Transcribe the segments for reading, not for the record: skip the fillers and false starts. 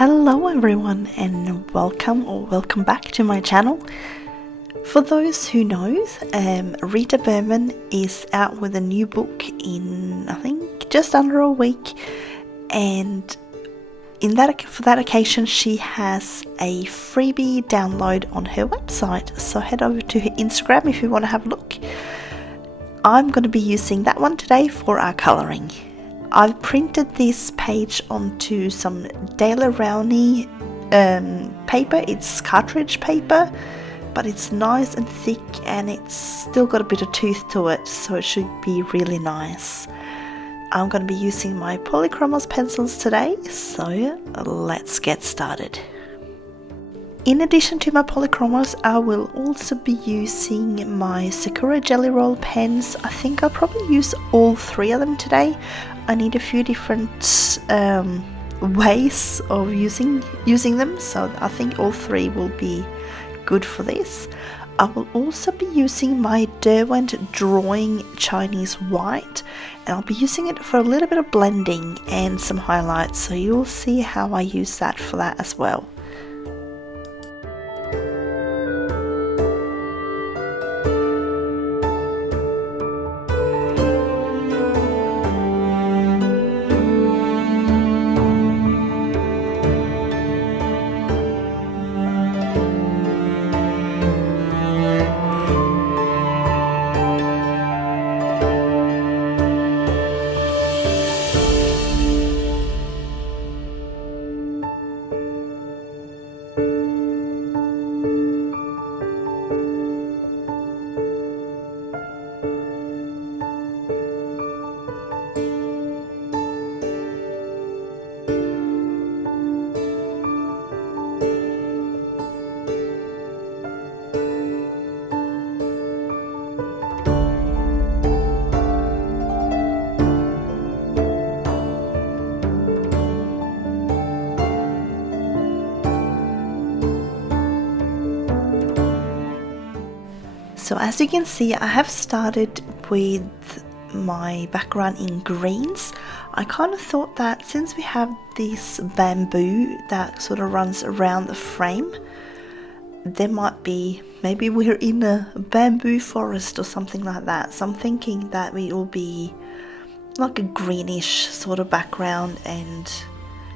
Hello everyone and welcome back to my channel. For those who know, Rita Berman is out with a new book in I think just under a week, and for that occasion she has a freebie download on her website, so head over to her Instagram if you want to have a look. I'm going to be using that one today for our colouring. I've printed this page onto some Daler-Rowney paper. It's cartridge paper, but it's nice and thick and it's still got a bit of tooth to it, so it should be really nice. I'm going to be using my Polychromos pencils today, so let's get started. In addition to my Polychromos, I will also be using my Sakura Gelly Roll pens. I think I'll probably use all three of them today. I need a few different ways of using them, so I think all three will be good for this. I will also be using my Derwent Drawing Chinese White, and I'll be using it for a little bit of blending and some highlights, so you'll see how I use that for that as well. So as you can see, I have started with my background in greens. I kind of thought that since we have this bamboo that sort of runs around the frame, there might be, maybe we're in a bamboo forest or something like that. So I'm thinking that it will be like a greenish sort of background, and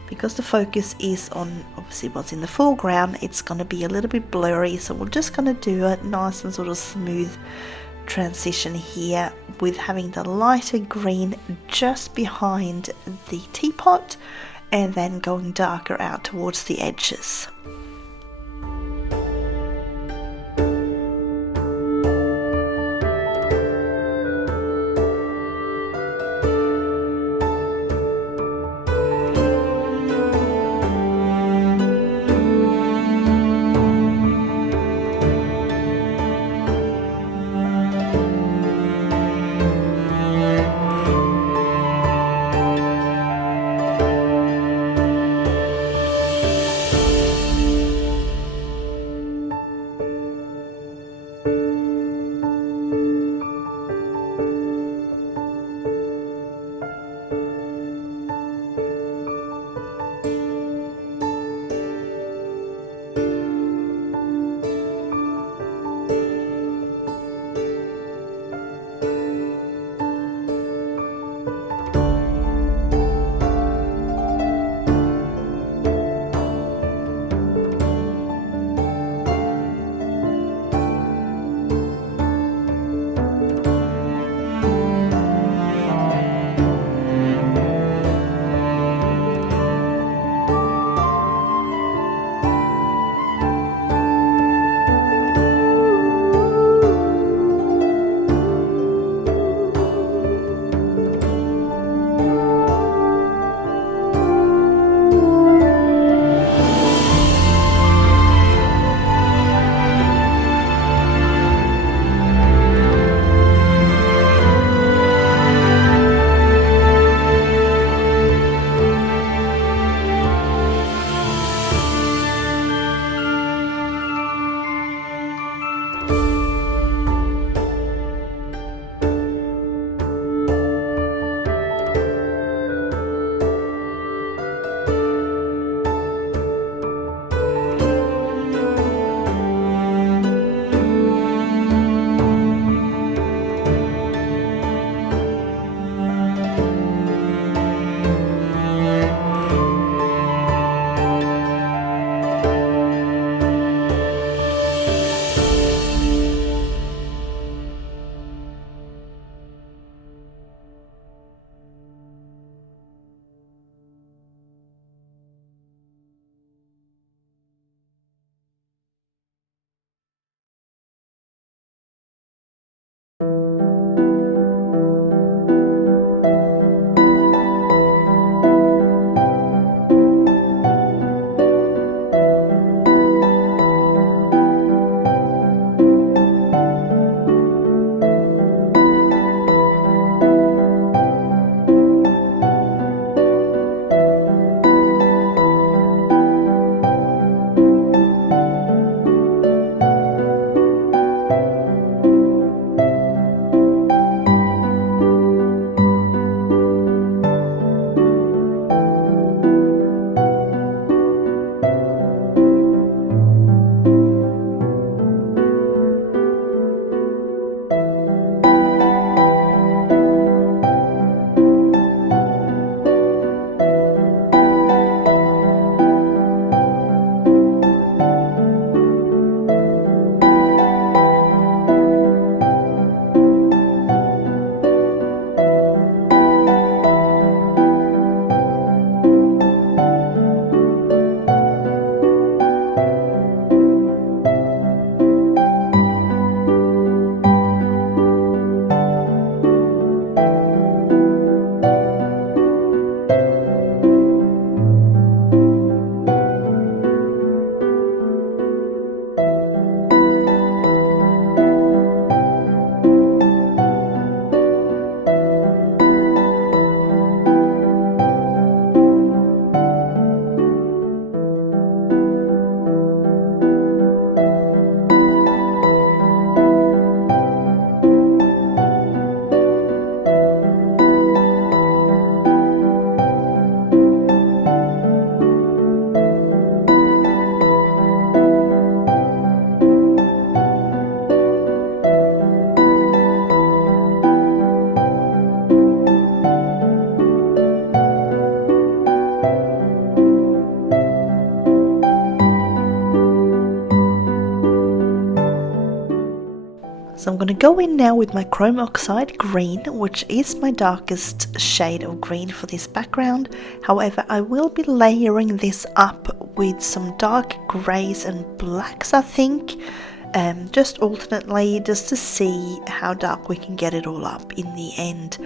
because the focus is on obviously what's in the foreground, it's going to be a little bit blurry, so we're just going to do a nice and sort of smooth transition here with having the lighter green just behind the teapot and then going darker out towards the edges. So I'm going to go in now with my chrome oxide green, which is my darkest shade of green for this background. However, I will be layering this up with some dark greys and blacks, I think, just alternately, just to see how dark we can get it all up in the end.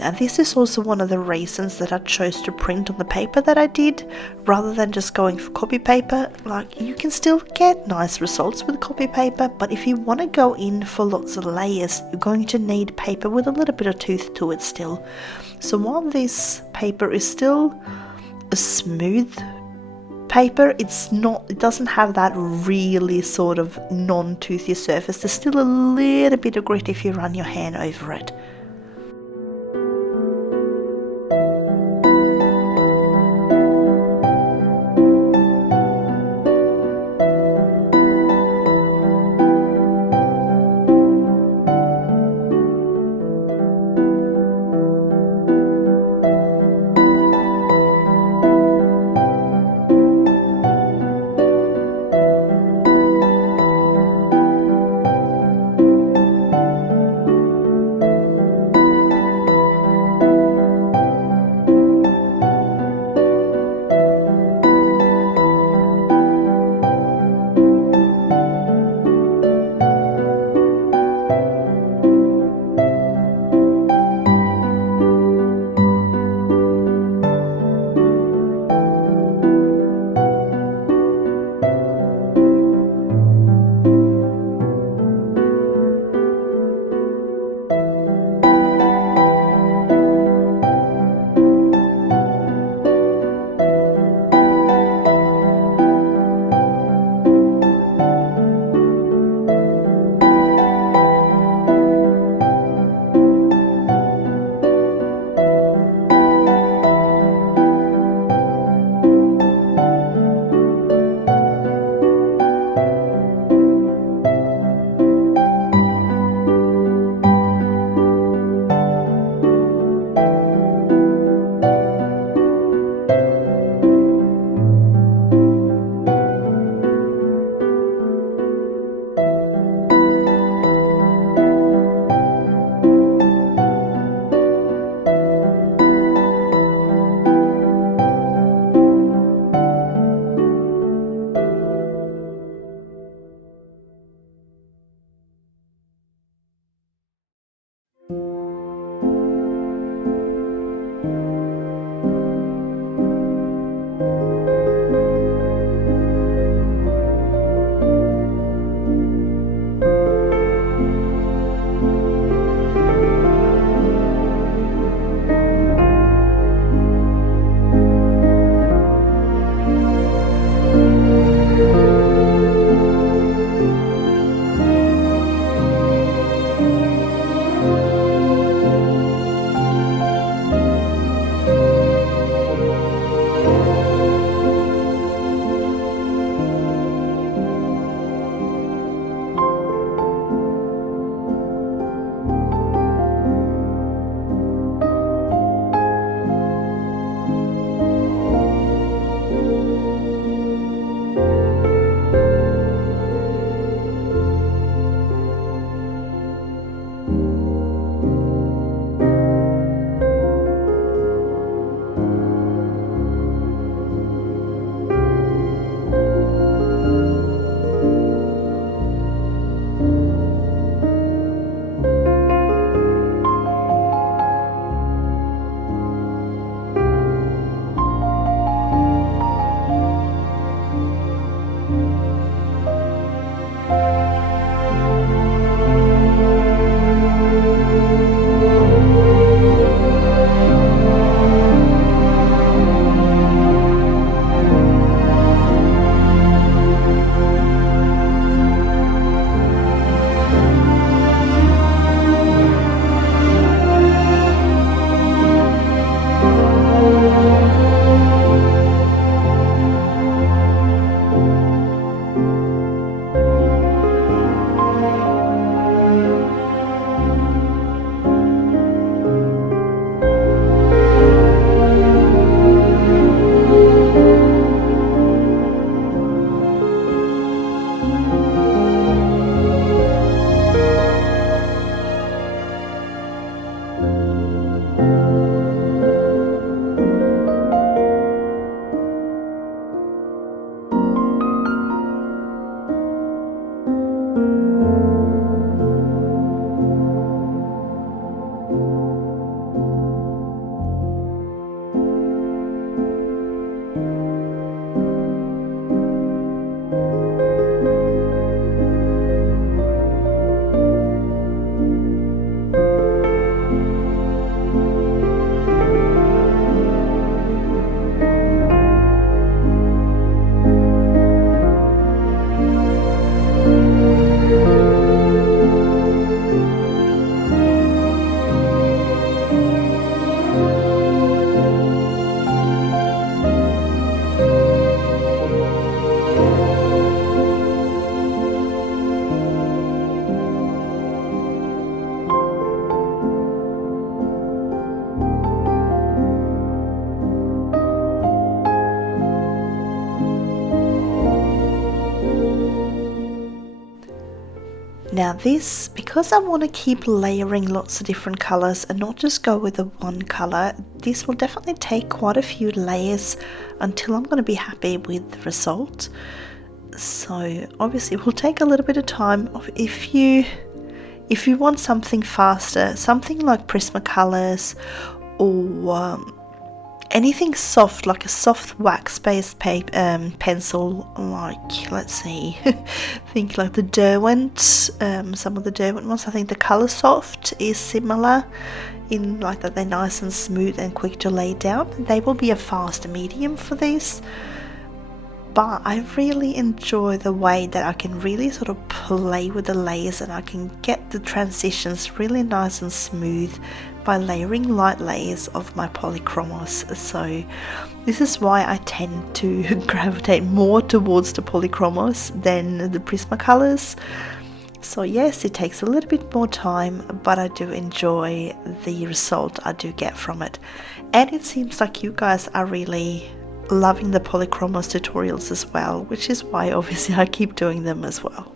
And this is also one of the reasons that I chose to print on the paper that I did, rather than just going for copy paper. Like, you can still get nice results with copy paper, but if you want to go in for lots of layers, you're going to need paper with a little bit of tooth to it still. So while this paper is still a smooth paper, it doesn't have that really sort of non-toothy surface. There's still a little bit of grit if you run your hand over it. Now this, because I want to keep layering lots of different colors and not just go with the one color, this will definitely take quite a few layers until I'm going to be happy with the result. So obviously it will take a little bit of time. If you want something faster, something like Prismacolors or anything soft, like a soft wax-based pencil, like, let's see, think like the Derwent, some of the Derwent ones. I think the Color Soft is similar in like that they're nice and smooth and quick to lay down. They will be a fast medium for this. But I really enjoy the way that I can really sort of play with the layers and I can get the transitions really nice and smooth by layering light layers of my polychromos. So this is why I tend to gravitate more towards the polychromos than the Prismacolors. So yes, it takes a little bit more time, but I do enjoy the result I do get from it. And it seems like you guys are really loving the polychromos tutorials as well, which is why obviously I keep doing them as well.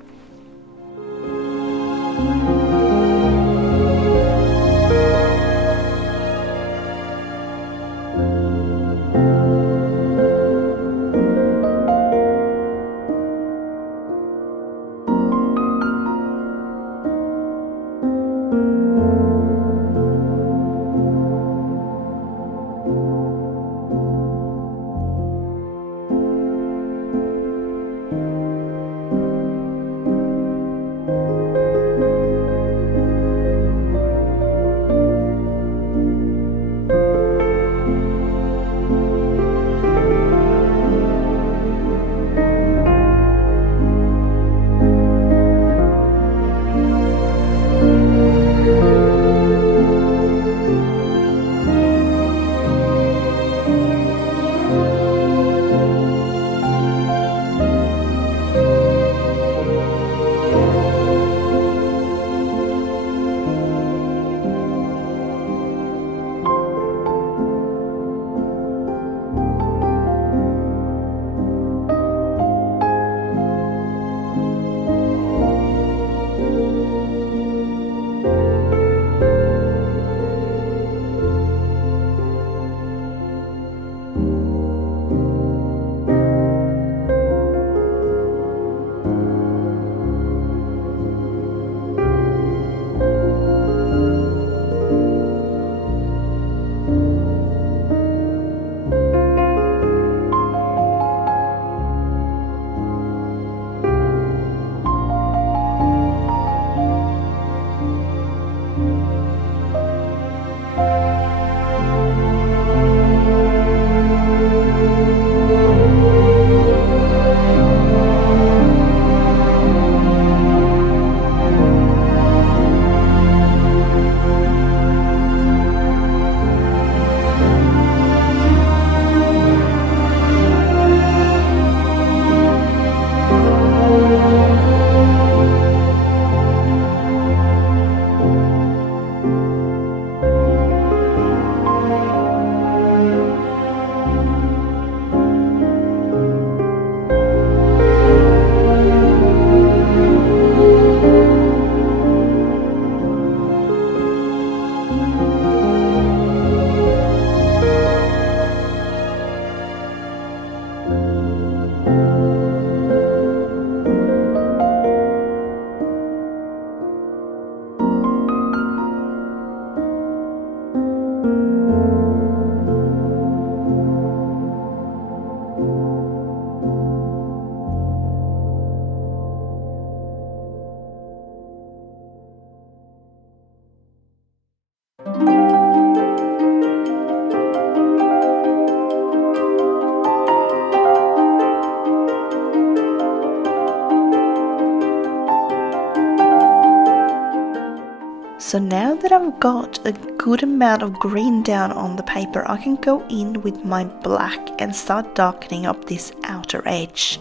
So now that I've got a good amount of green down on the paper, I can go in with my black and start darkening up this outer edge.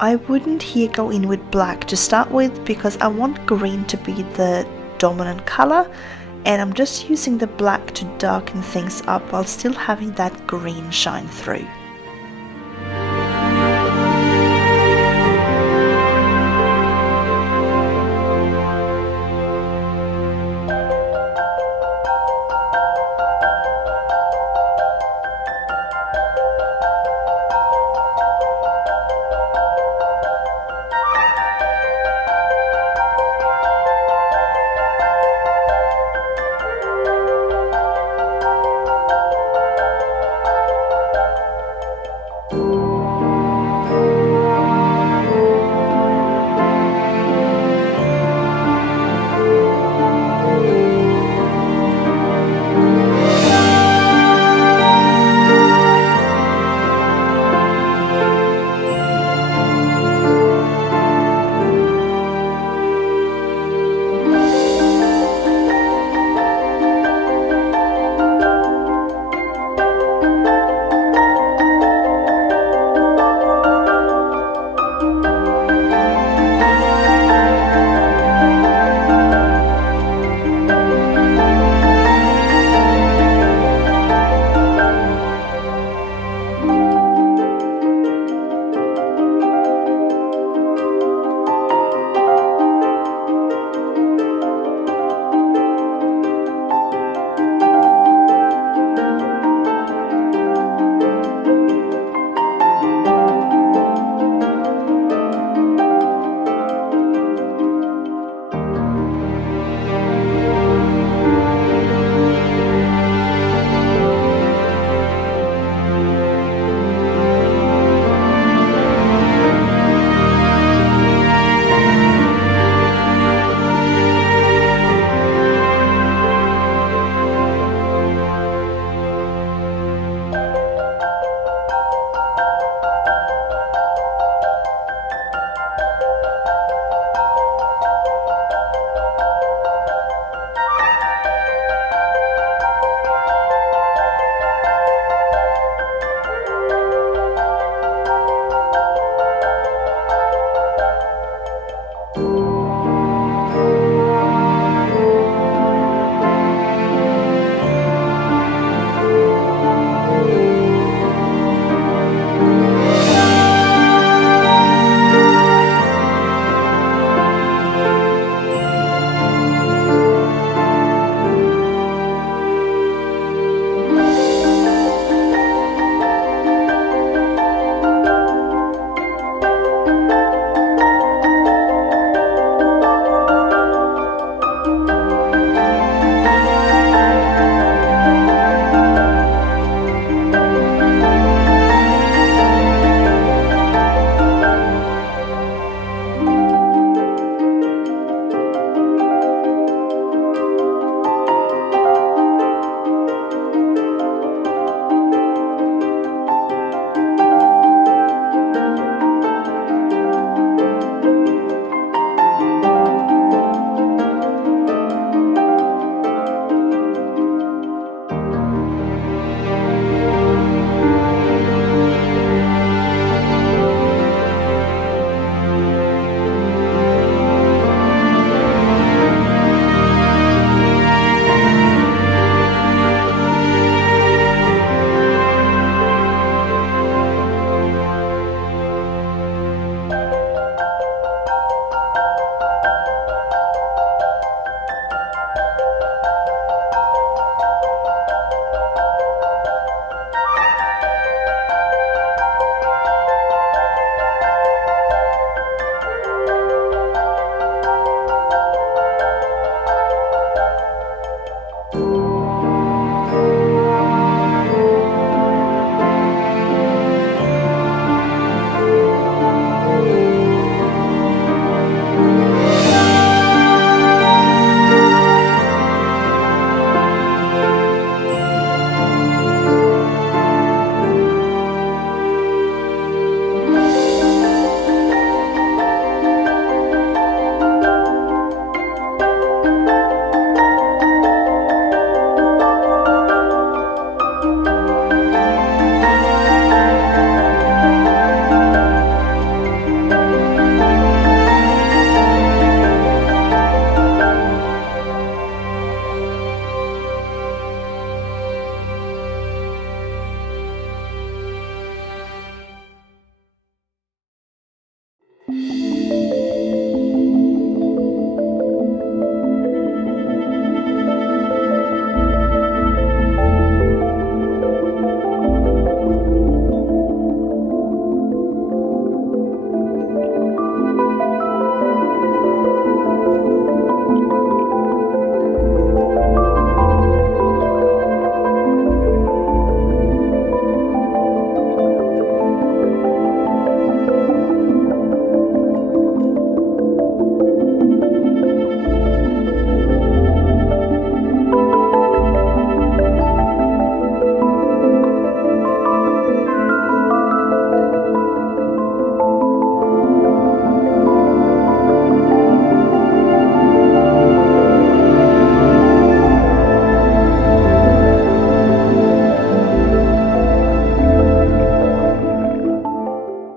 I wouldn't here go in with black to start with because I want green to be the dominant color, and I'm just using the black to darken things up while still having that green shine through.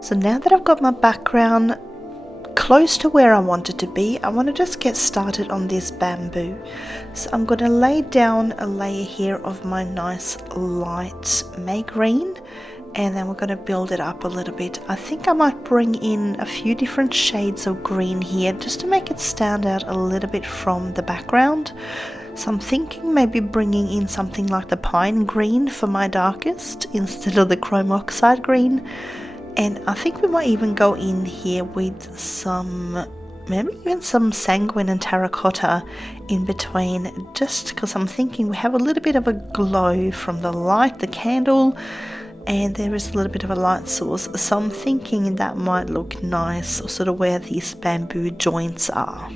So now that I've got my background close to where I want it to be, I want to just get started on this bamboo. So I'm going to lay down a layer here of my nice light May green, and then we're going to build it up a little bit. I think I might bring in a few different shades of green here just to make it stand out a little bit from the background. So I'm thinking maybe bringing in something like the pine green for my darkest instead of the chrome oxide green. And I think we might even go in here with some, maybe even some sanguine and terracotta in between, just because I'm thinking we have a little bit of a glow from the light, the candle, and there is a little bit of a light source. So I'm thinking that might look nice, sort of where these bamboo joints are.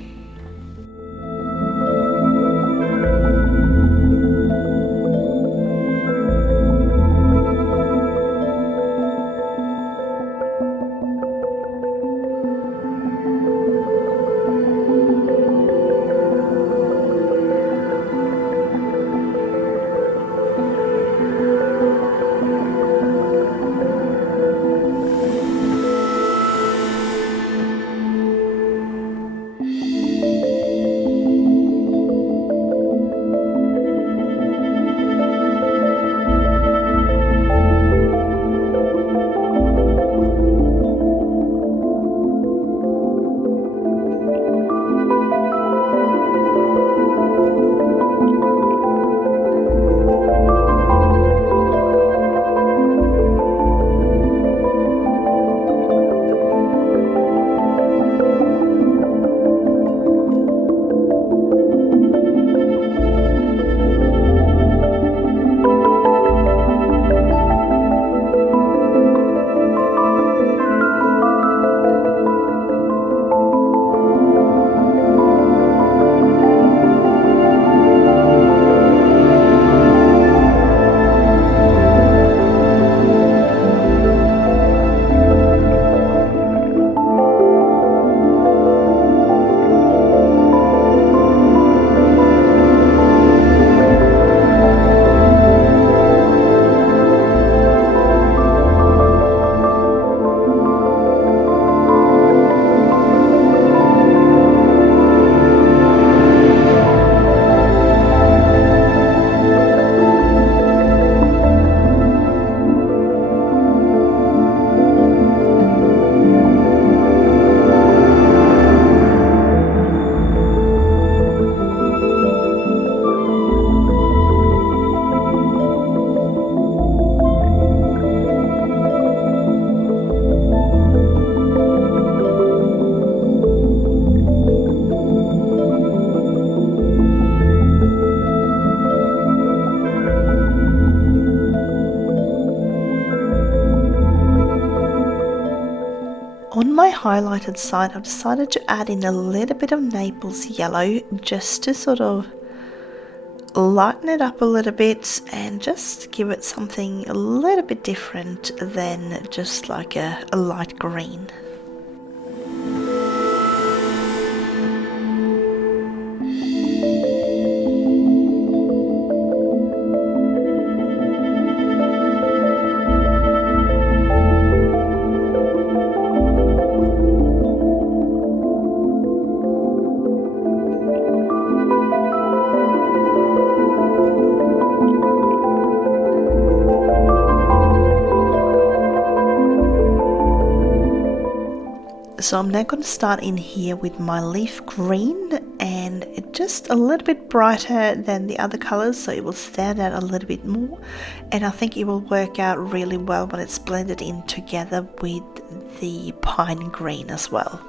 On my highlighted side, I've decided to add in a little bit of Naples yellow just to sort of lighten it up a little bit and just give it something a little bit different than just like a light green. So I'm now going to start in here with my leaf green, and it's just a little bit brighter than the other colors, so it will stand out a little bit more, and I think it will work out really well when it's blended in together with the pine green as well.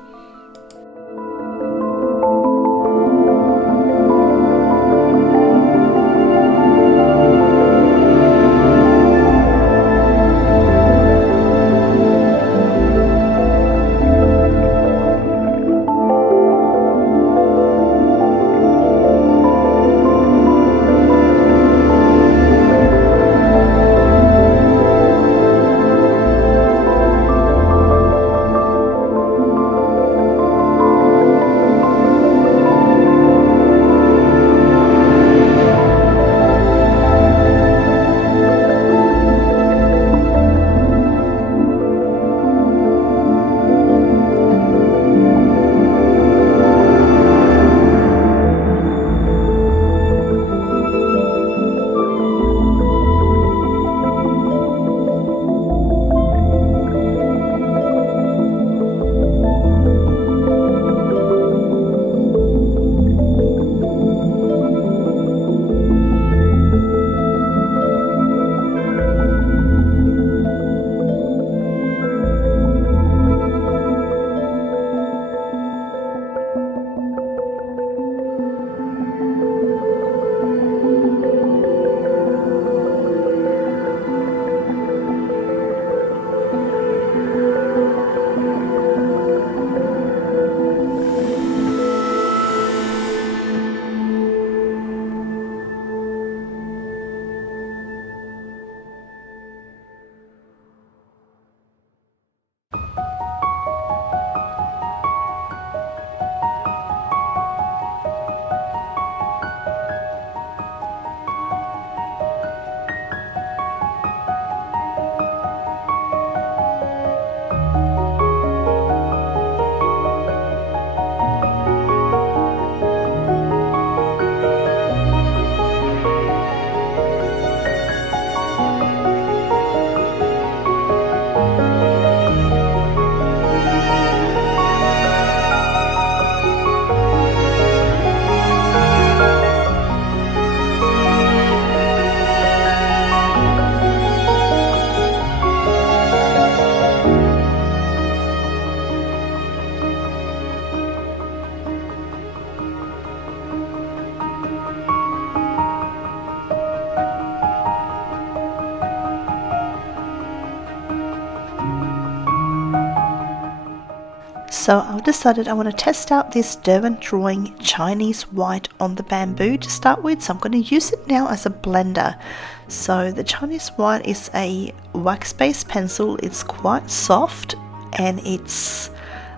So I decided I want to test out this Derwent Drawing Chinese White on the bamboo to start with. So I'm going to use it now as a blender. So the Chinese White is a wax-based pencil. It's quite soft and it's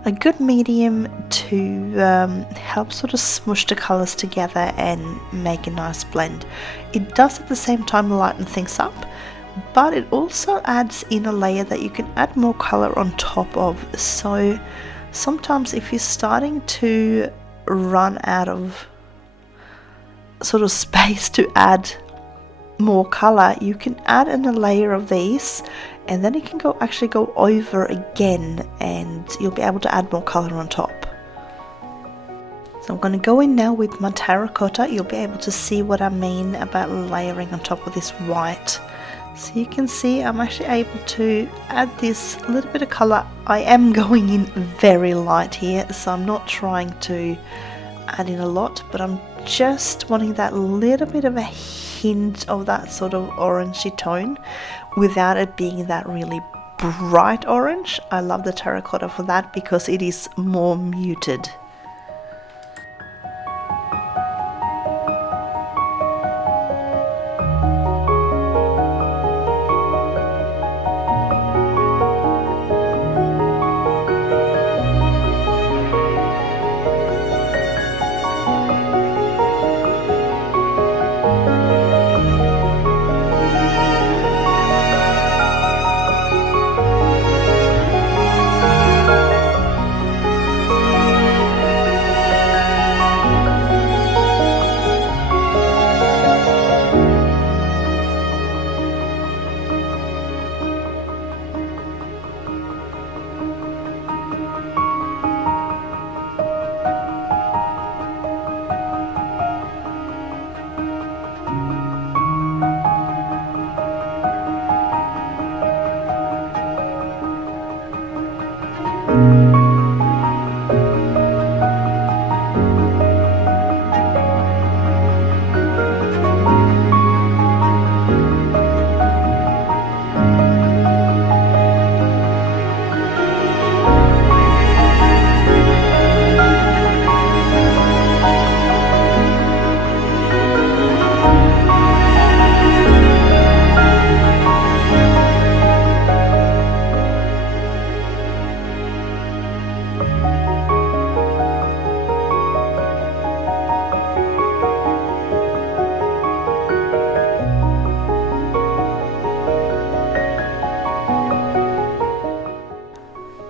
a good medium to help sort of smush the colors together and make a nice blend. It does at the same time lighten things up, but it also adds in a layer that you can add more color on top of. So sometimes if you're starting to run out of sort of space to add more color, you can add in a layer of these, and then you can actually go over again and you'll be able to add more color on top. So I'm going to go in now with my terracotta. You'll be able to see what I mean about layering on top of this white. So you can see I'm actually able to add this little bit of color. I am going in very light here, so I'm not trying to add in a lot, but I'm just wanting that little bit of a hint of that sort of orangey tone without it being that really bright orange. I love the terracotta for that because it is more muted.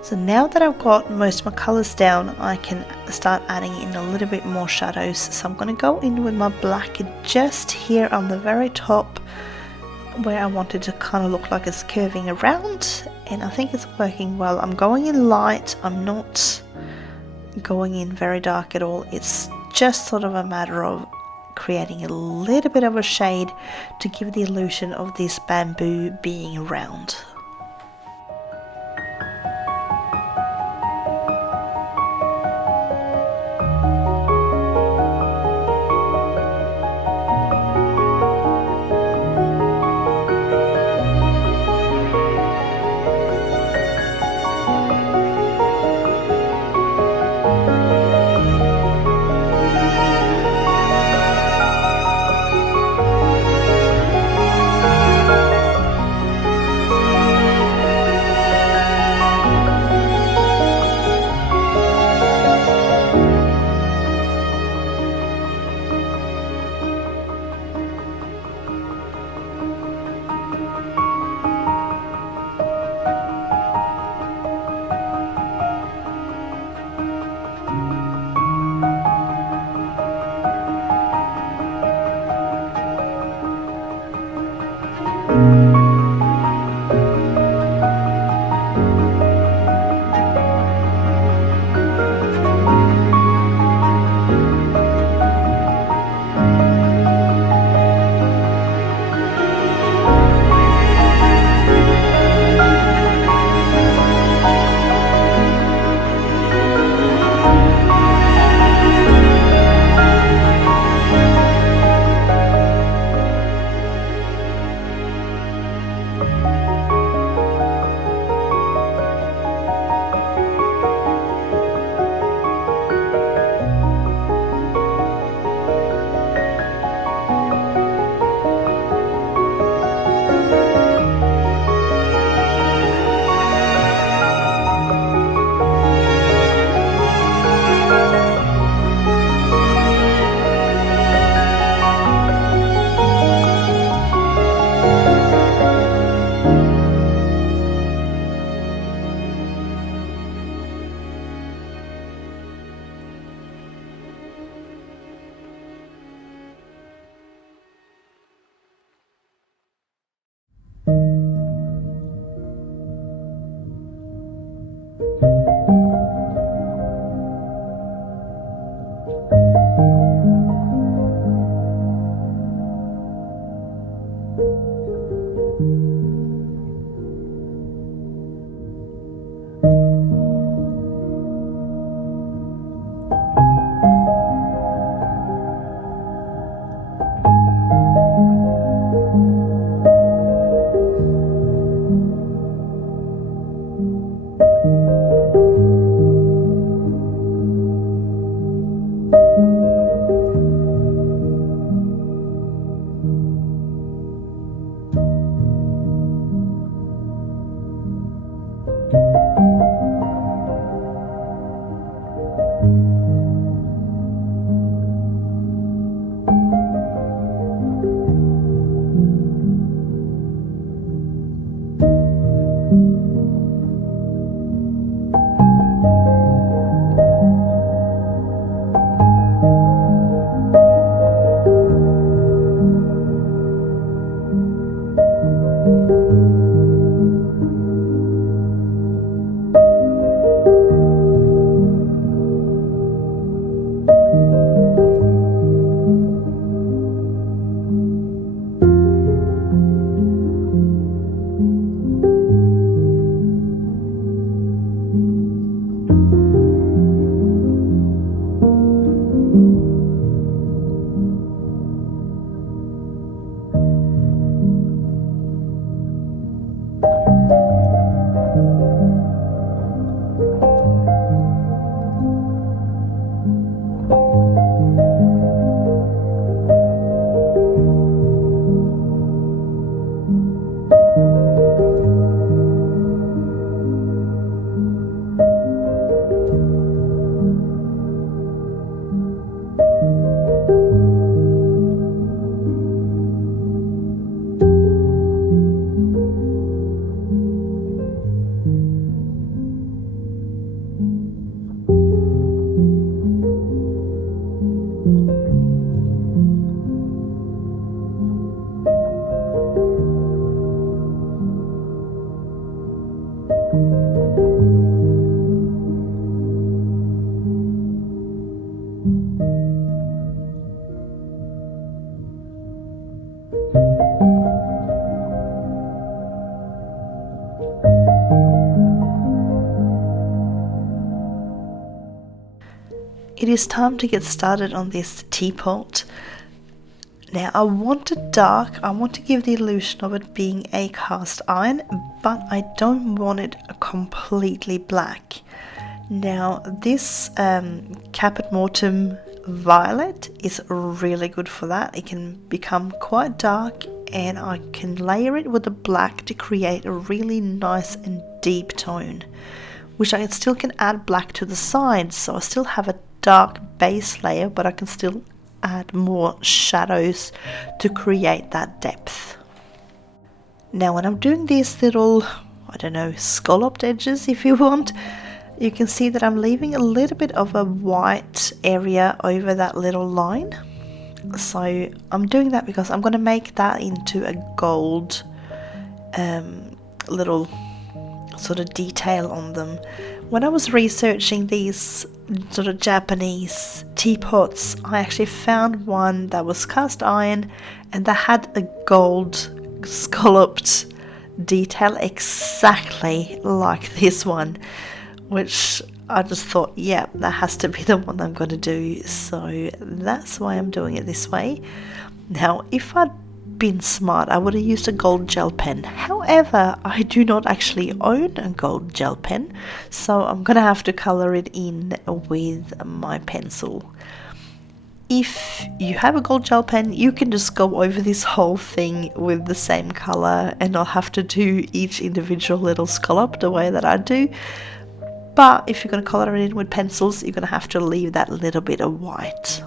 So now that I've got most of my colors down, I can start adding in a little bit more shadows. So I'm going to go in with my black just here on the very top where I want it to kind of look like it's curving around, and I think it's working well. I'm going in light, I'm not going in very dark at all. It's just sort of a matter of creating a little bit of a shade to give the illusion of this bamboo being round. It is time to get started on this teapot. Now I want it dark, I want to give the illusion of it being a cast iron, but I don't want it completely black. Now this Caput Mortuum violet is really good for that. It can become quite dark and I can layer it with the black to create a really nice and deep tone, which I still can add black to the sides, so I still have a dark base layer, but I can still add more shadows to create that depth. Now when I'm doing these little, I don't know, scalloped edges if you want, you can see that I'm leaving a little bit of a white area over that little line. So I'm doing that because I'm going to make that into a gold little sort of detail on them. When I was researching these sort of Japanese teapots, I actually found one that was cast iron and that had a gold scalloped detail exactly like this one, which I just thought, yeah, that has to be the one I'm going to do, so that's why I'm doing it this way. Now if I'd been smart, I would have used a gold gel pen. However, I do not actually own a gold gel pen, so I'm gonna have to color it in with my pencil. If you have a gold gel pen, you can just go over this whole thing with the same color and not have to do each individual little scallop the way that I do. But if you're gonna color it in with pencils, you're gonna have to leave that little bit of white.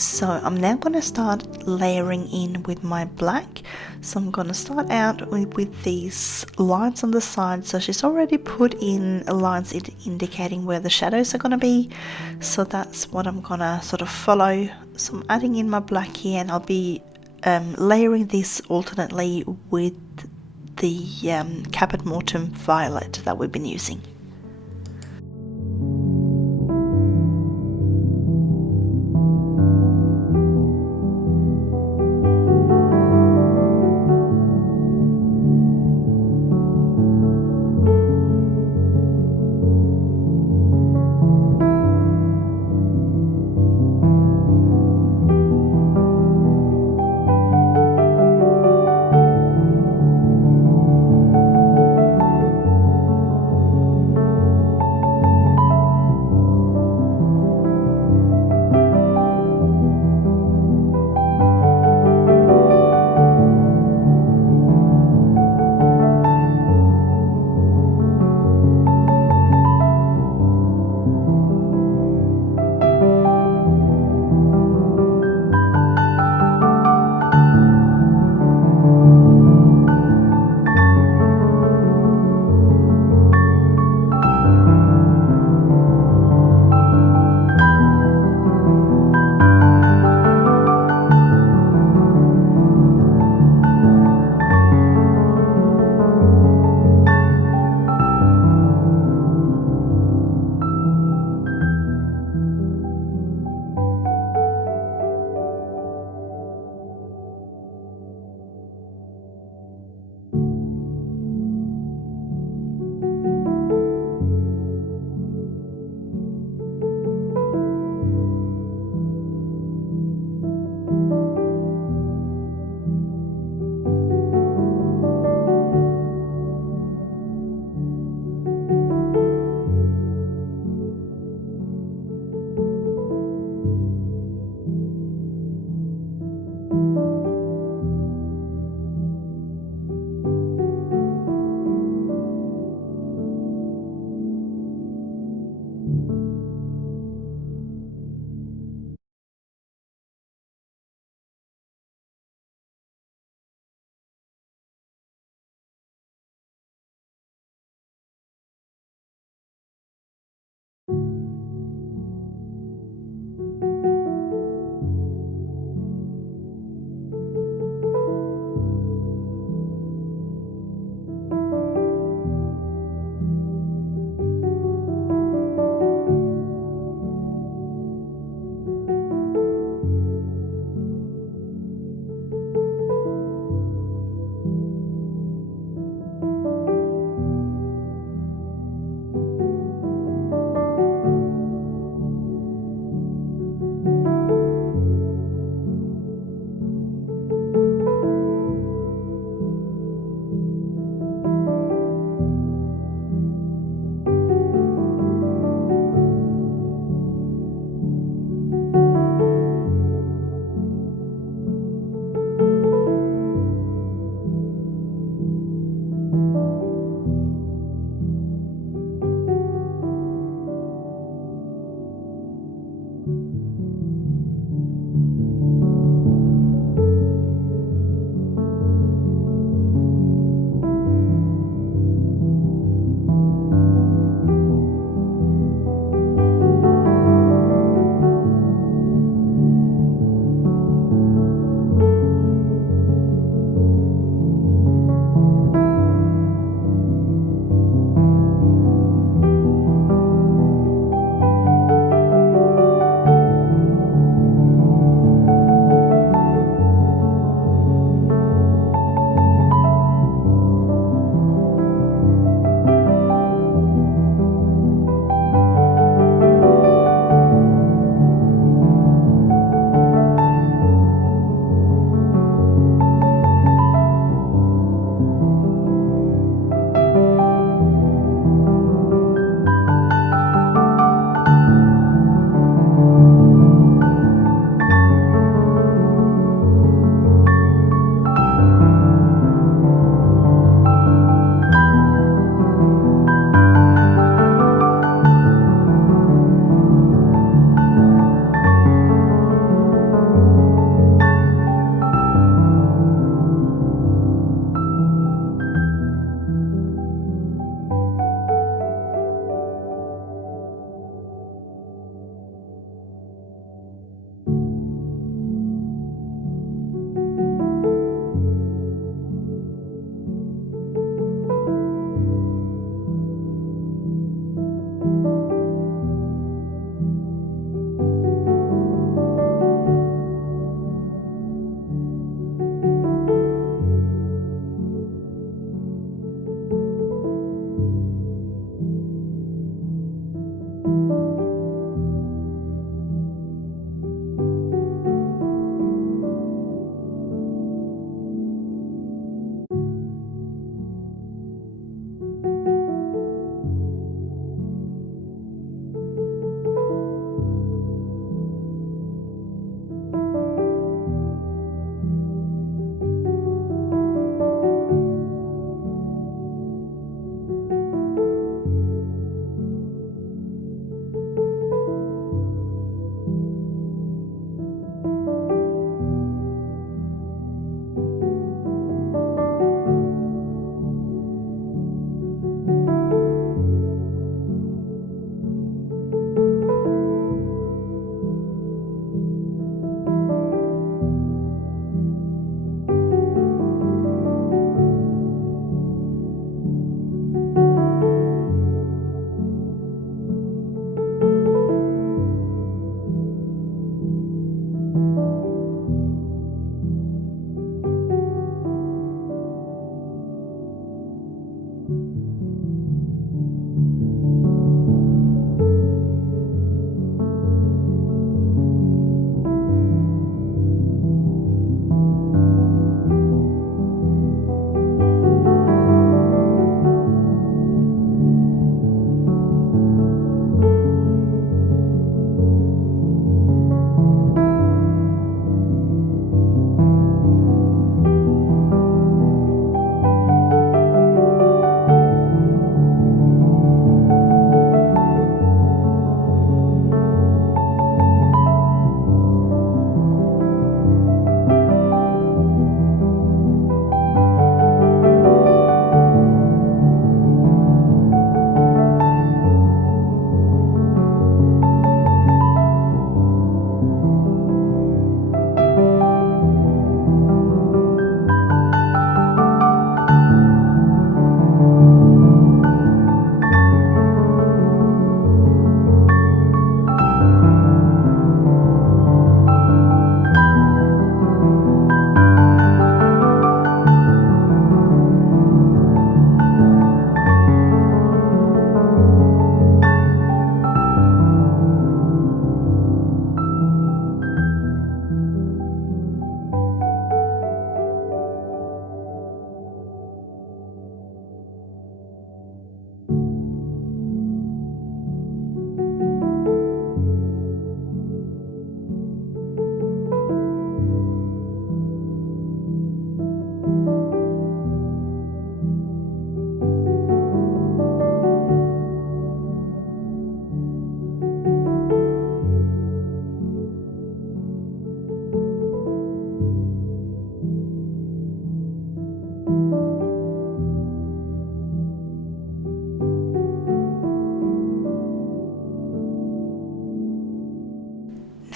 So I'm now going to start layering in with my black. So I'm going to start out with these lines on the side. So she's already put in lines indicating where the shadows are going to be. So that's what I'm going to sort of follow. So I'm adding in my black here, and I'll be layering this alternately with the Caput Mortuum violet that we've been using.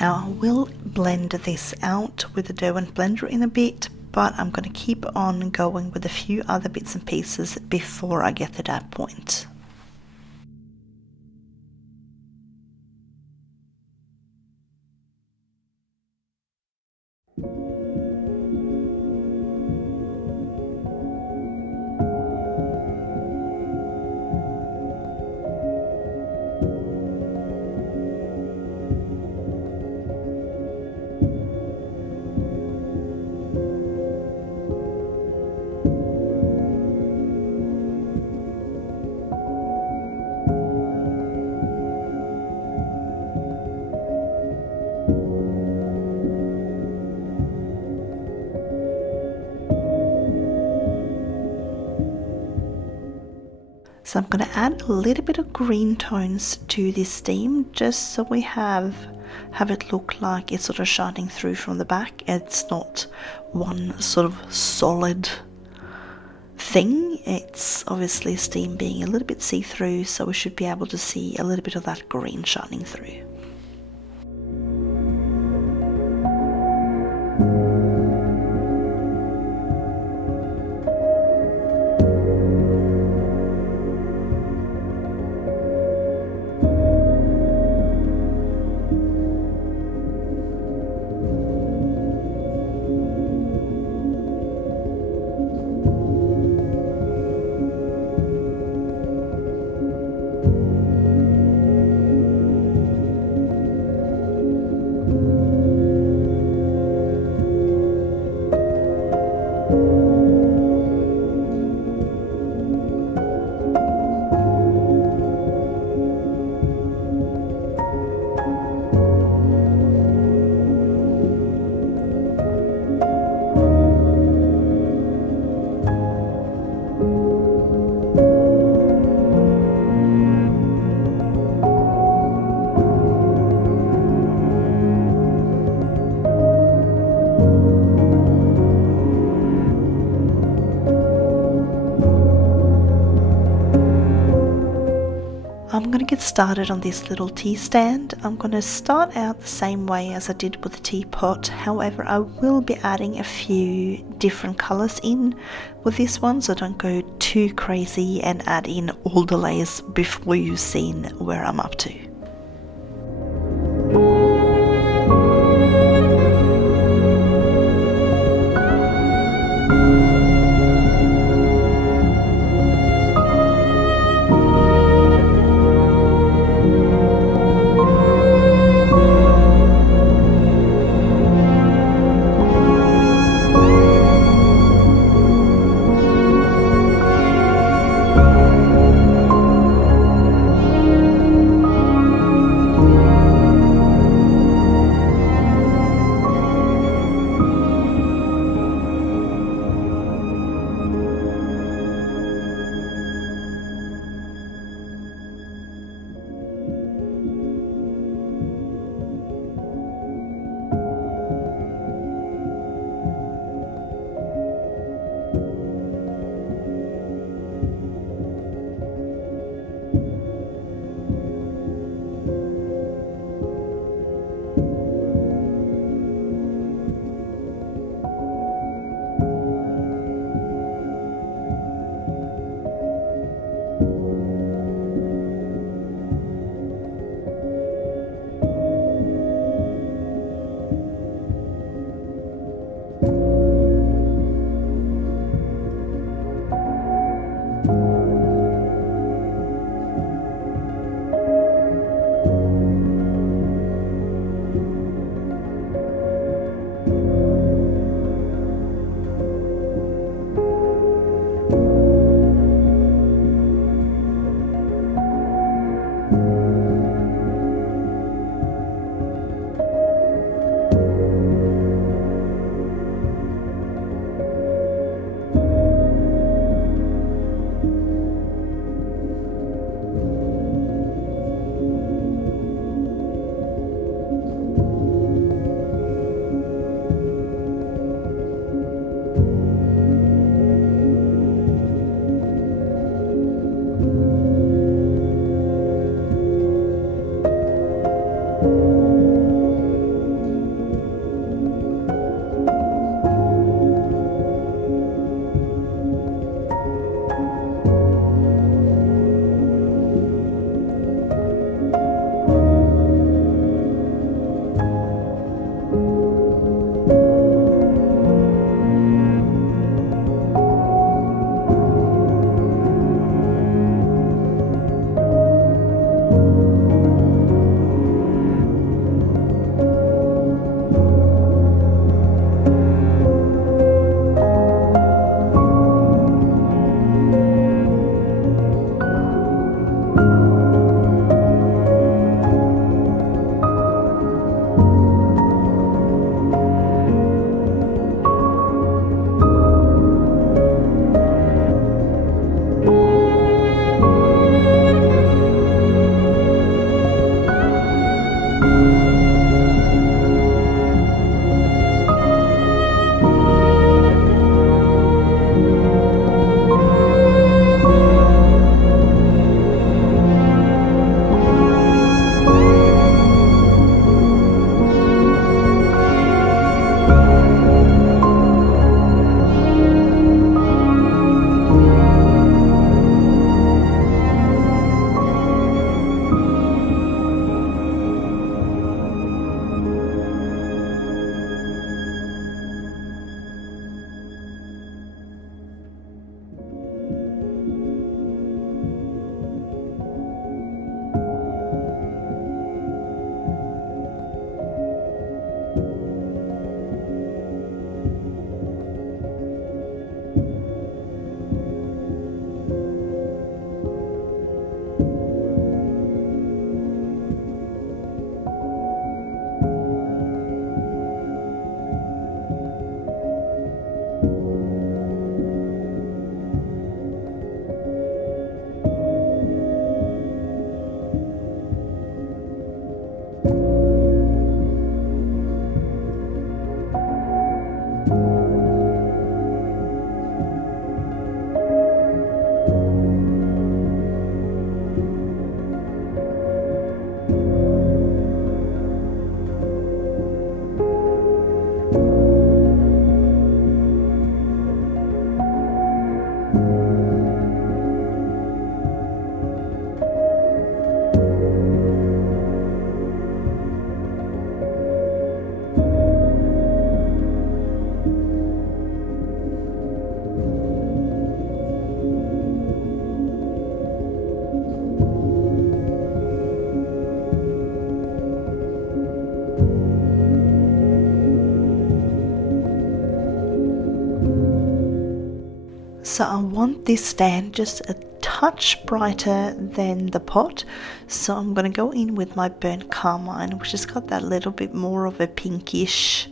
Now I will blend this out with the Derwent blender in a bit, but I'm going to keep on going with a few other bits and pieces before I get to that point. So I'm going to add a little bit of green tones to this theme, just so we have it look like it's sort of shining through from the back. It's not one sort of solid thing. It's obviously steam being a little bit see-through, so we should be able to see a little bit of that green shining through. I'm going to get started on this little tea stand. I'm going to start out the same way as I did with the teapot. However, I will be adding a few different colors in with this one, so don't go too crazy and add in all the layers before you've seen where I'm up to. So I want this stand just a touch brighter than the pot, so I'm going to go in with my burnt carmine, which has got that little bit more of a pinkish,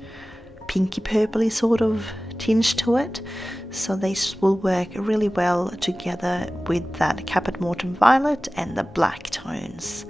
pinky purpley sort of tinge to it. So these will work really well together with that Caput Mortuum violet and the black tones.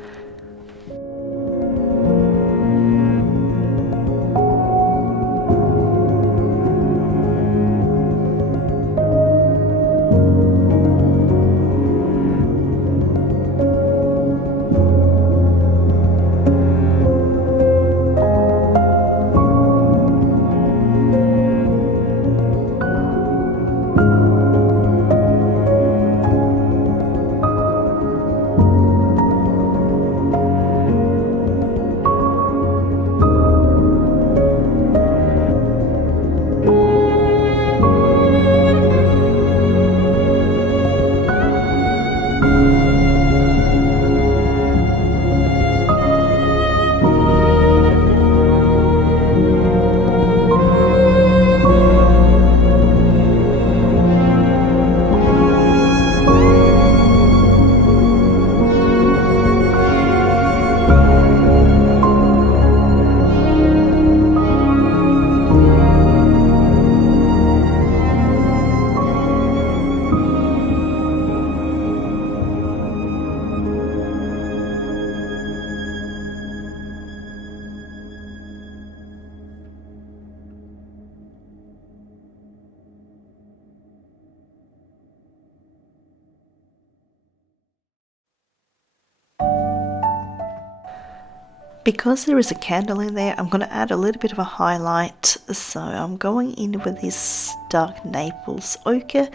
Because there is a candle in there, I'm going to add a little bit of a highlight. So I'm going in with this dark Naples ochre.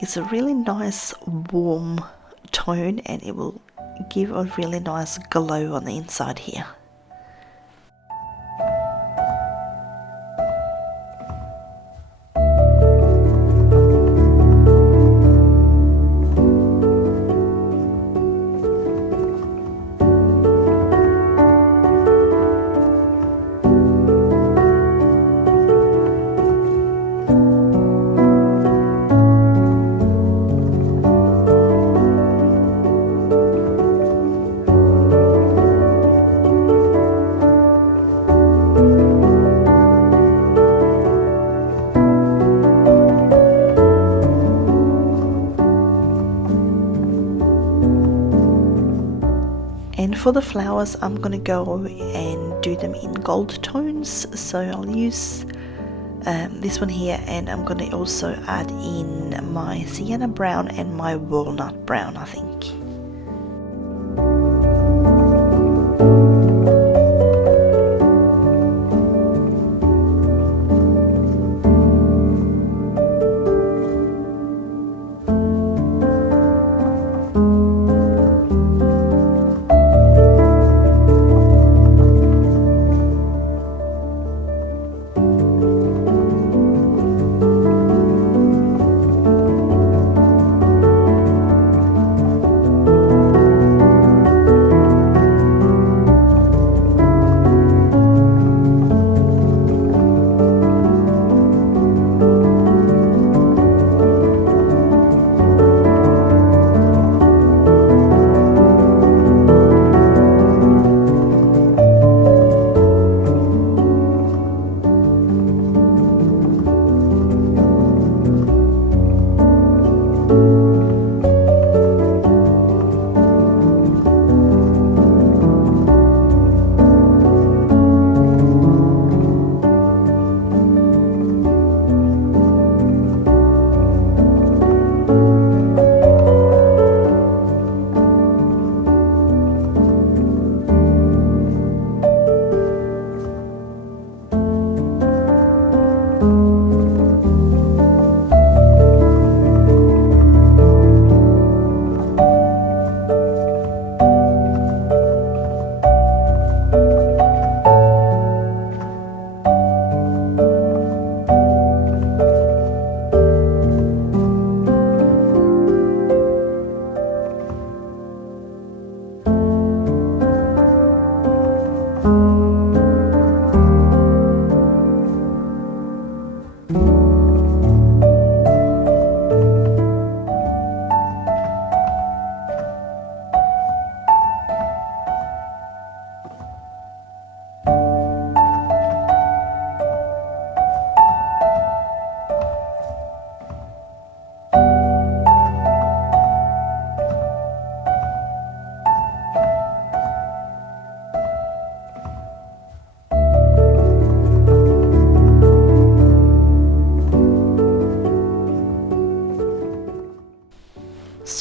It's a really nice warm tone and it will give a really nice glow on the inside here. And for the flowers, I'm going to go and do them in gold tones. So I'll use this one here, and I'm going to also add in my sienna brown and my walnut brown, I think.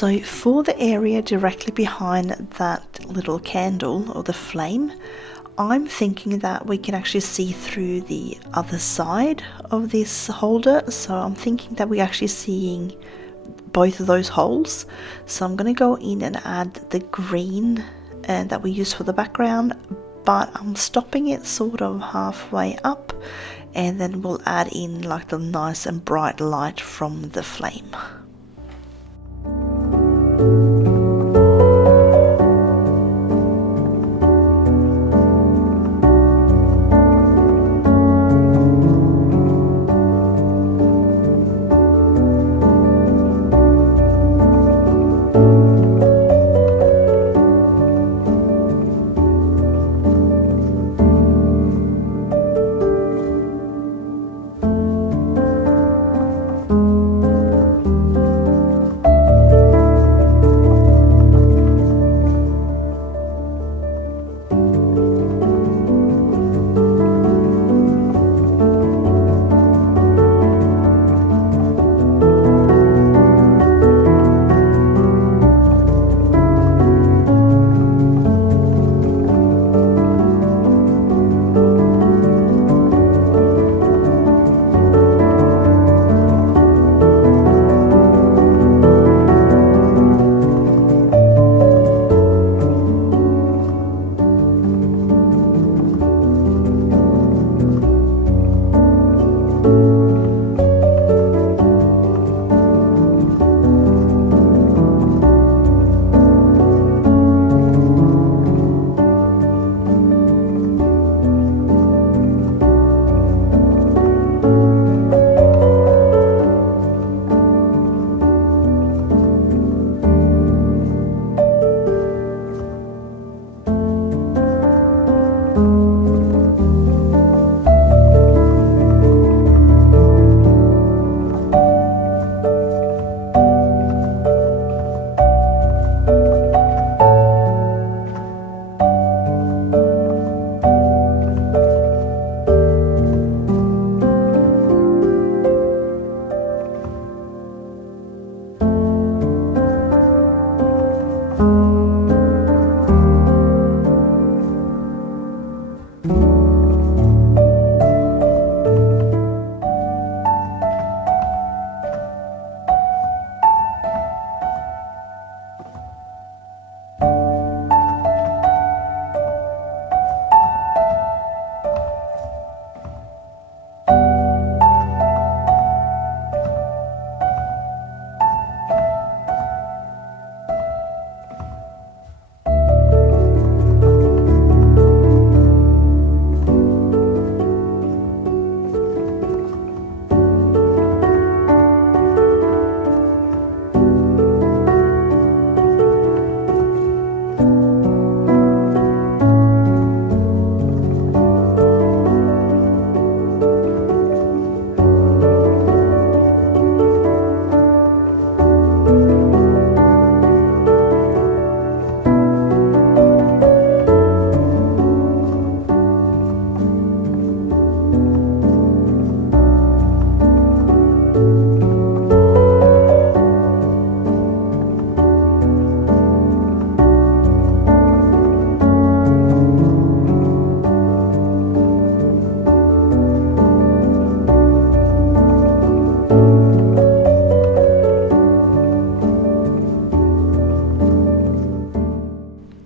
So for the area directly behind that little candle or the flame, I'm thinking that we can actually see through the other side of this holder. So I'm thinking that we're actually seeing both of those holes. So I'm going to go in and add the green that we use for the background, but I'm stopping it sort of halfway up, and then we'll add in like the nice and bright light from the flame.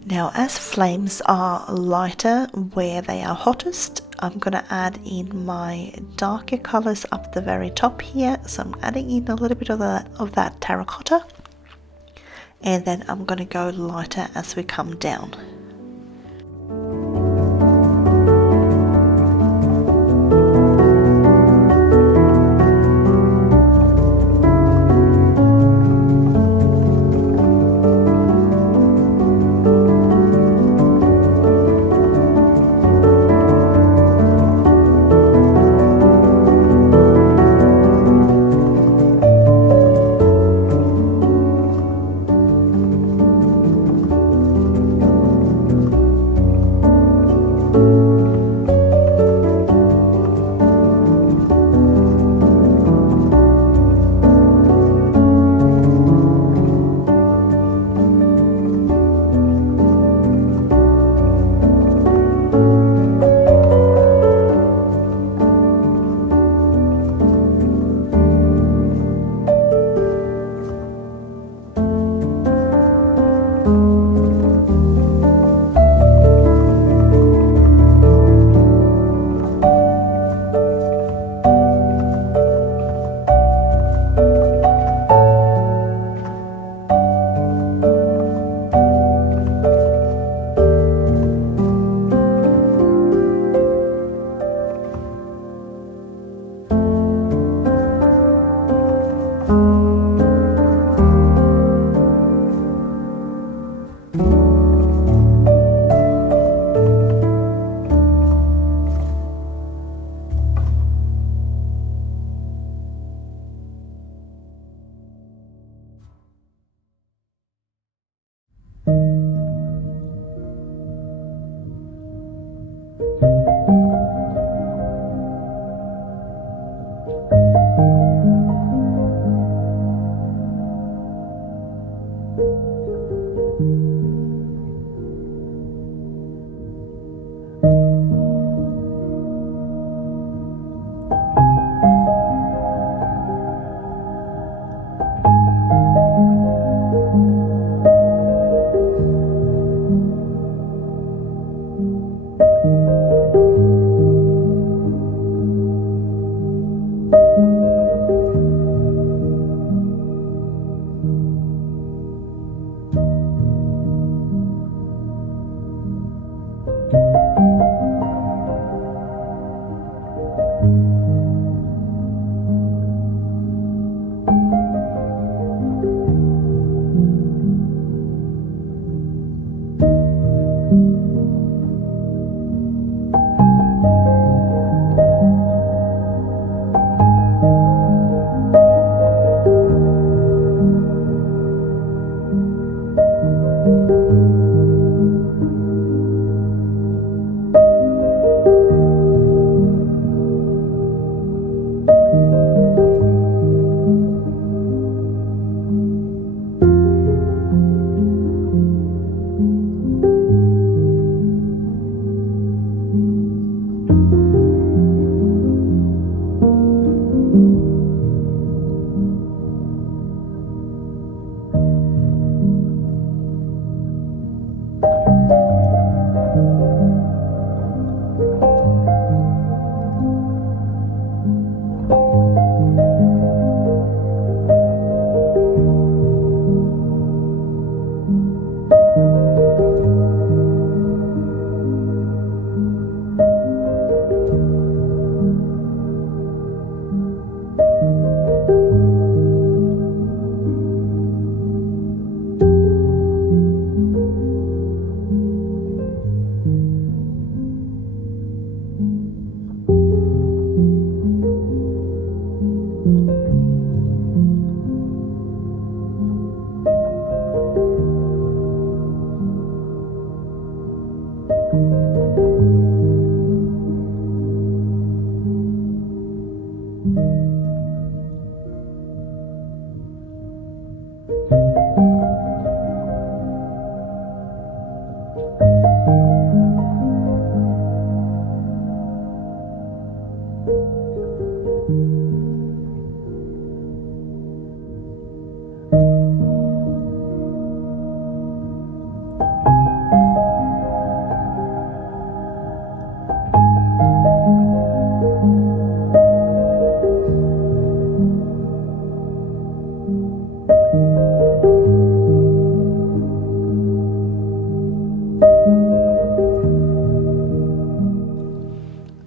Now, as flames are lighter where they are hottest, I'm going to add in my darker colors up the very top here. So I'm adding in a little bit of that terracotta, and then I'm going to go lighter as we come down.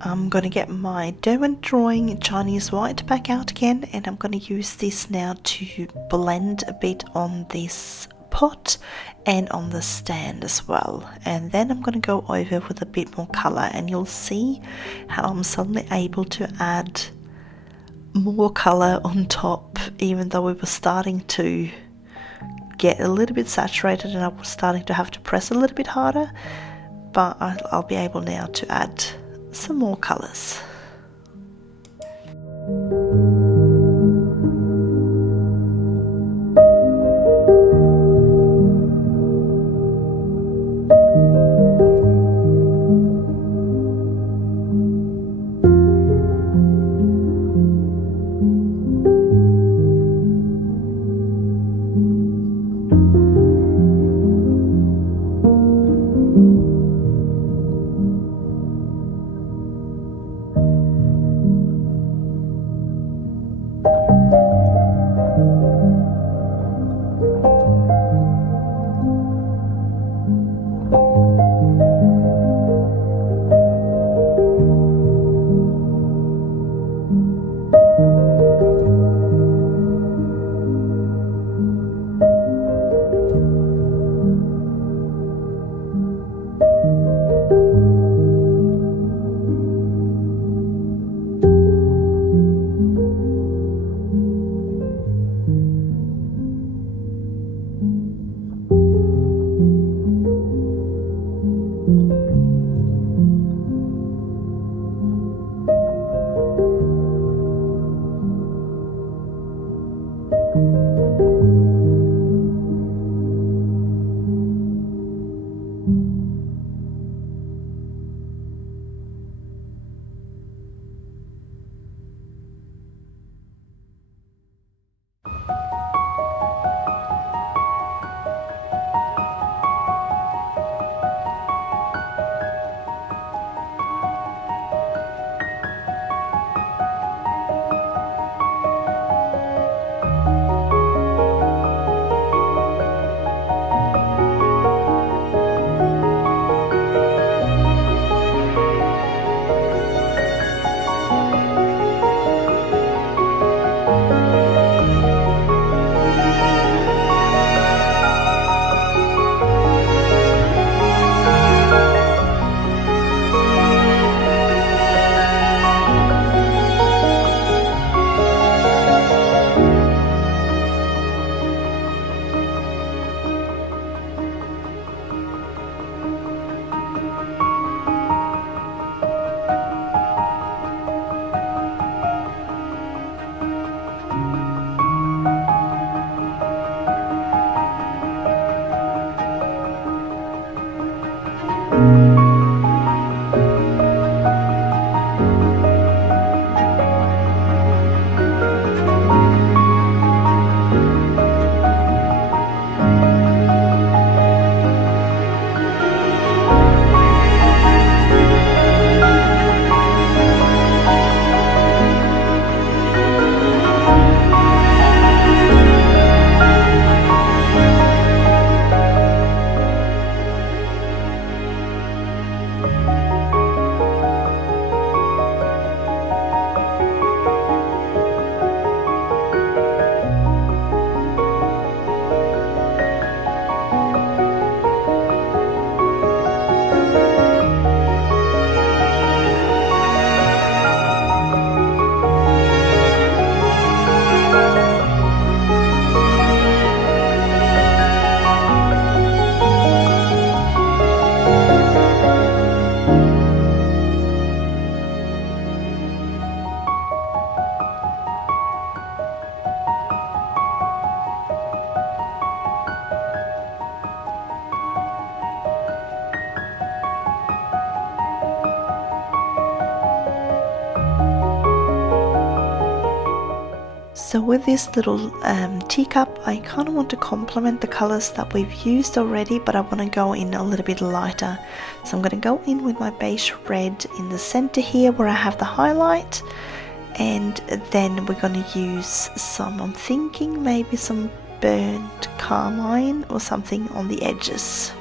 I'm going to get my Derwent Drawing Chinese White back out again, and I'm going to use this now to blend a bit on this pot and on the stand as well. And then I'm going to go over with a bit more color, and you'll see how I'm suddenly able to add more color on top, even though we were starting to get a little bit saturated and I was starting to have to press a little bit harder, but I'll be able now to add some more colors. So with this little teacup, I kind of want to complement the colors that we've used already, but I want to go in a little bit lighter. So I'm going to go in with my beige red in the center here where I have the highlight, and then we're going to use some, I'm thinking maybe some burnt carmine or something on the edges.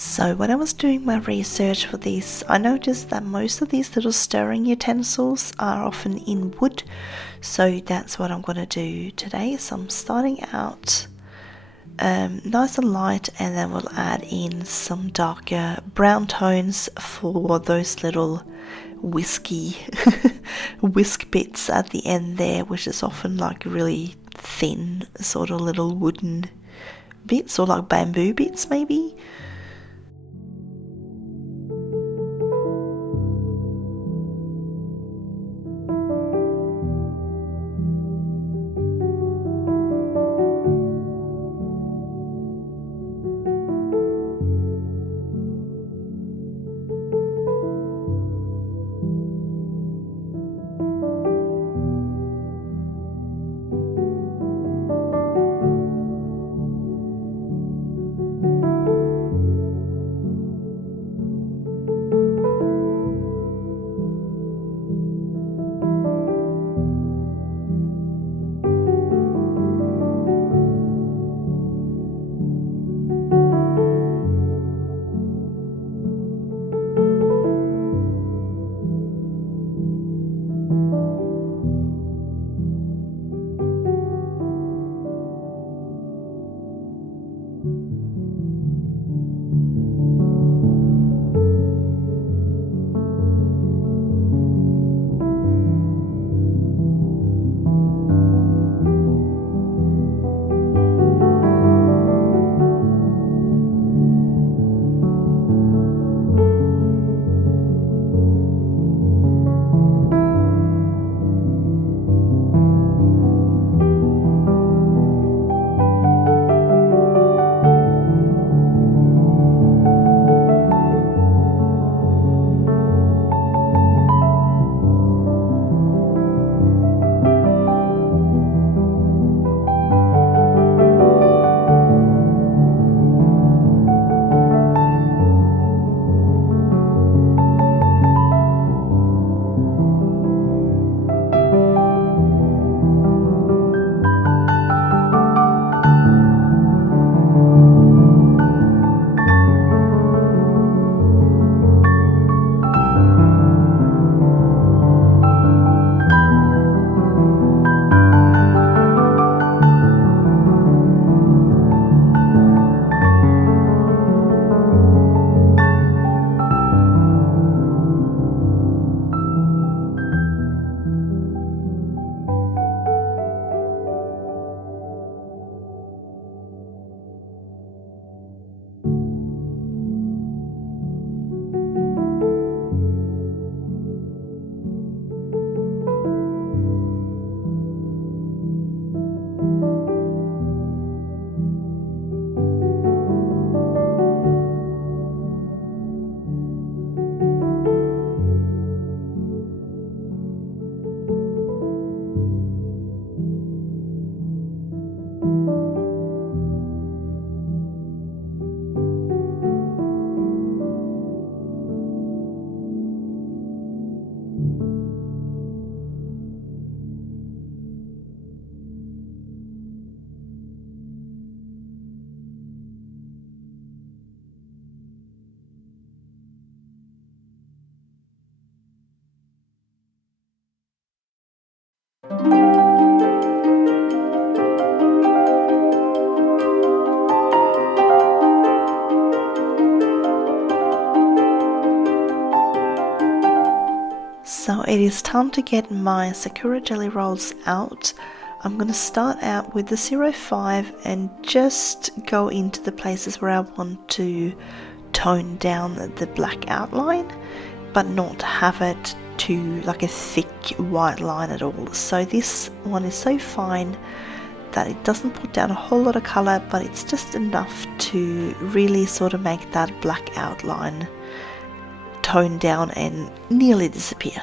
So when I was doing my research for this, I noticed that most of these little stirring utensils are often in wood, so that's what I'm going to do today. So I'm starting out nice and light, and then we'll add in some darker brown tones for those little whisk bits at the end there, which is often like really thin sort of little wooden bits, or like bamboo bits maybe. So it is time to get my Sakura Gelly Rolls out. I'm going to start out with the 05 and just go into the places where I want to tone down the black outline, but not have it to like a thick white line at all. So this one is so fine that it doesn't put down a whole lot of colour, but it's just enough to really sort of make that black outline tone down and nearly disappear.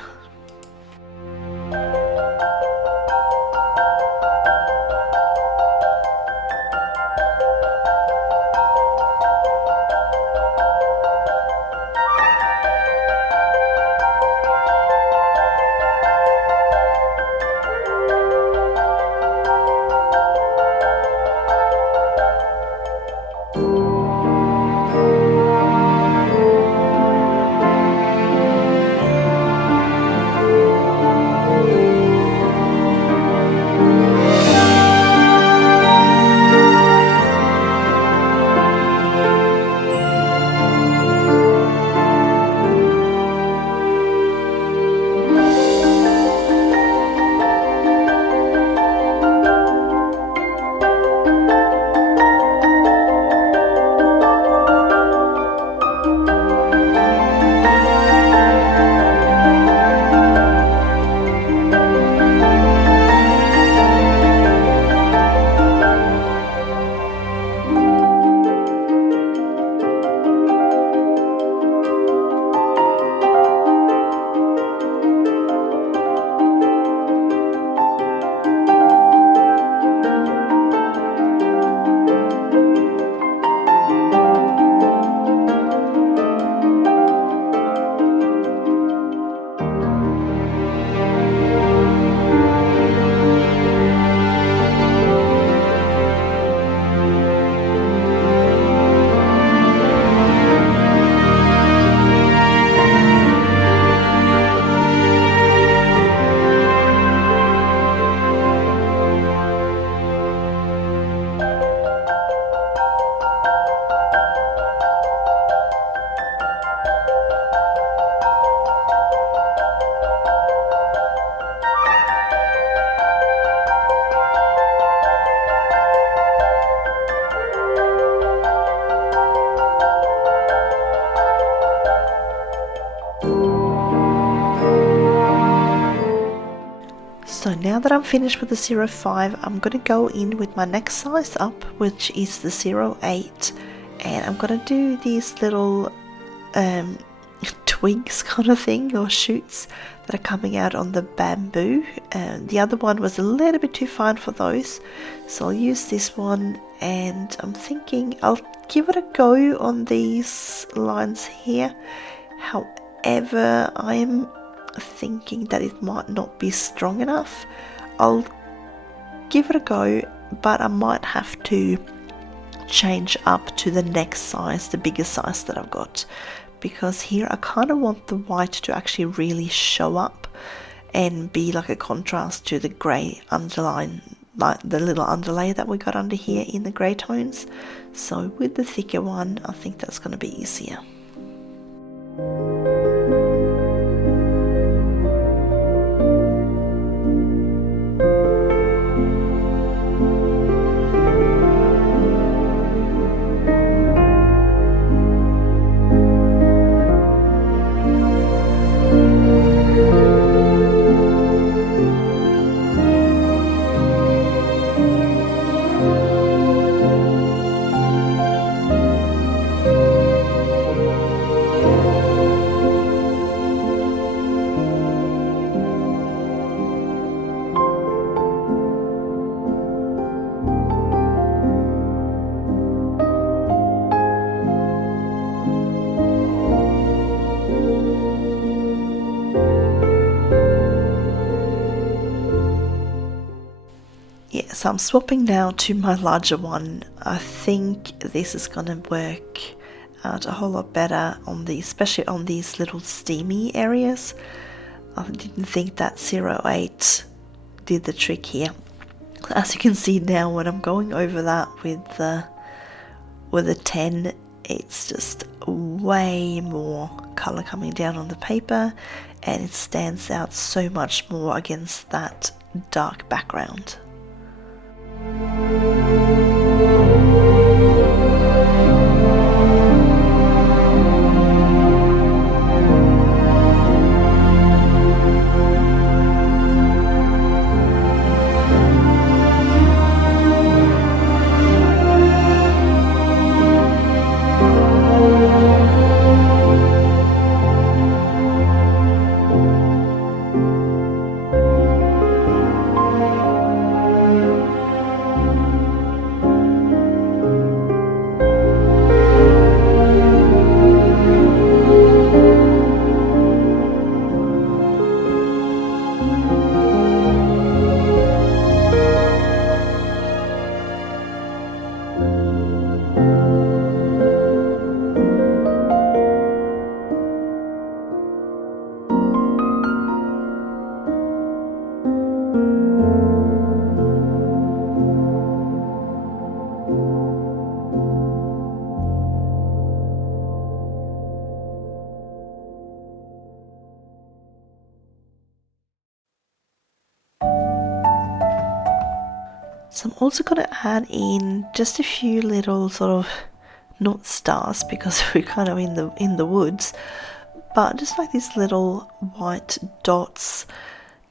So now that I'm finished with the 05, I'm going to go in with my next size up, which is the 08, and I'm going to do these little twigs kind of thing, or shoots that are coming out on the bamboo. The other one was a little bit too fine for those, so I'll use this one, and I'm thinking I'll give it a go on these lines here. However, I'm thinking that it might not be strong enough. I'll give it a go, but I might have to change up to the next size, the bigger size that I've got, because here I kind of want the white to actually really show up and be like a contrast to the grey underline, like the little underlay that we got under here in the grey tones. So with the thicker one, I think that's going to be easier. So I'm swapping now to my larger one. I think this is going to work out a whole lot better on these, especially on these little steamy areas. I didn't think that 08 did the trick here. As you can see now, when I'm going over that with a 10, it's just way more color coming down on the paper, and it stands out so much more against that dark background. So I'm also going to add in just a few little sort of, not stars because we're kind of in the woods, but just like these little white dots,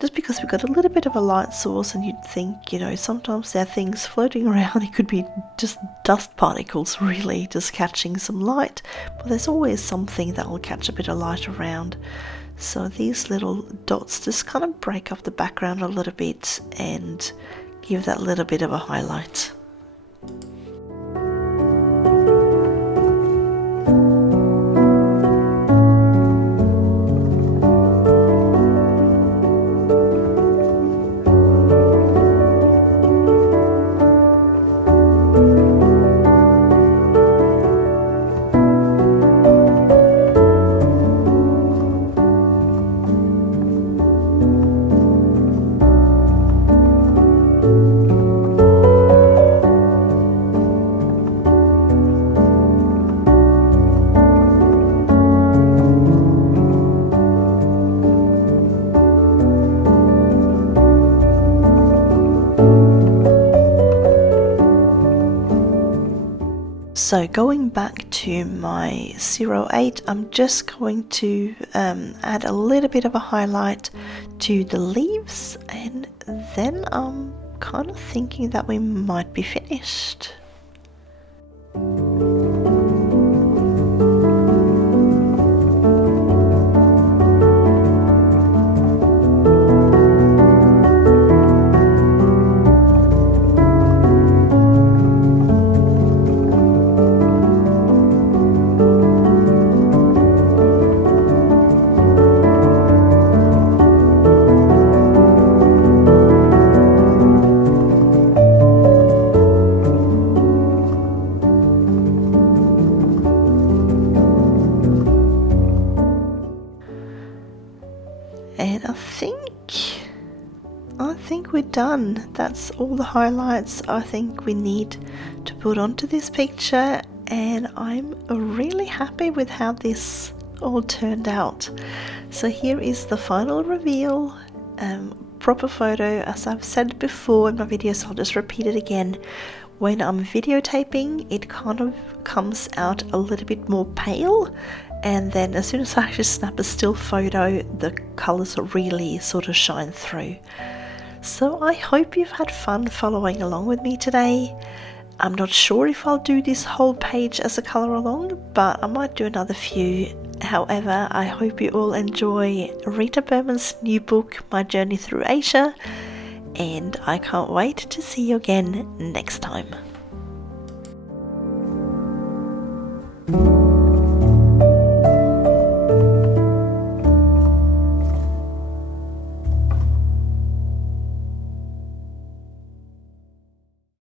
just because we've got a little bit of a light source, and you'd think, you know, sometimes there are things floating around. It could be just dust particles really just catching some light, but there's always something that will catch a bit of light around. So these little dots just kind of break up the background a little bit and give that little bit of a highlight. So going back to my 08, I'm just going to add a little bit of a highlight to the leaves, and then I'm kind of thinking that we might be finished. And I think we're done. That's all the highlights I think we need to put onto this picture, and I'm really happy with how this all turned out. So here is the final reveal, proper photo. As I've said before in my videos, I'll just repeat it again. When I'm videotaping, it kind of comes out a little bit more pale, and then as soon as I actually snap a still photo, the colours really sort of shine through. So I hope you've had fun following along with me today. I'm not sure if I'll do this whole page as a colour along, but I might do another few. However, I hope you all enjoy Rita Berman's new book, My Journey Through Asia, and I can't wait to see you again next time.